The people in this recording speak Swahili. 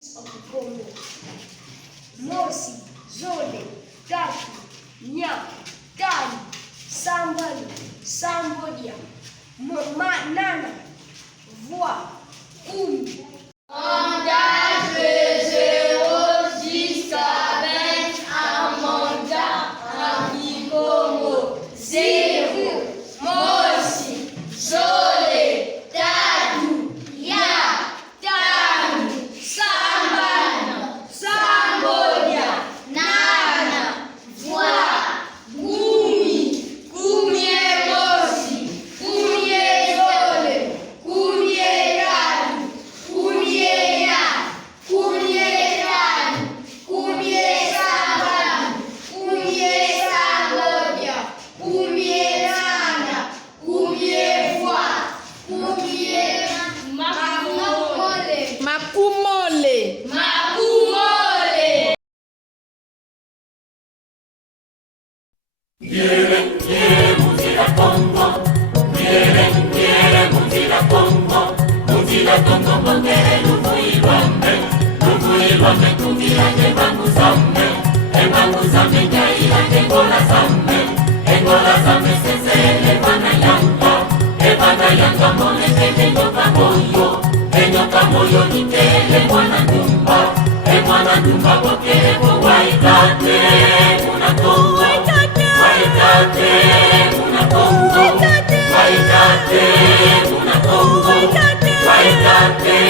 of the Congo. Mosi, Zole, Tatu, Nya, Tani, Sambali, Sambodia, Nana, Voix, Kumi. On date de 0 jusqu'à 20 en montant en Congo. 0, Mosi, Zole, Tatu, Nya, Tani, Sambali, Sambodia, Nana, Voix, Kumi. Kumi e Mosi, Kumi e Zole, Kumi e Tatu, Kumi e Nya, Kumi e Tani, Kumi e Sambali, Kumi e Sambodia, Kumi e Nana, Kumi e Voix, Kumi e Makumole. Makumole. Makumole. Muzila Congo, bongere luvuilwame tuvilane bangu zame nyailane engola zame sesele bana yanga mone kende nyoka moyo nikele mwana ndumba bokebo waikate muna Congo waikate muna Congo waikate muna Congo waikate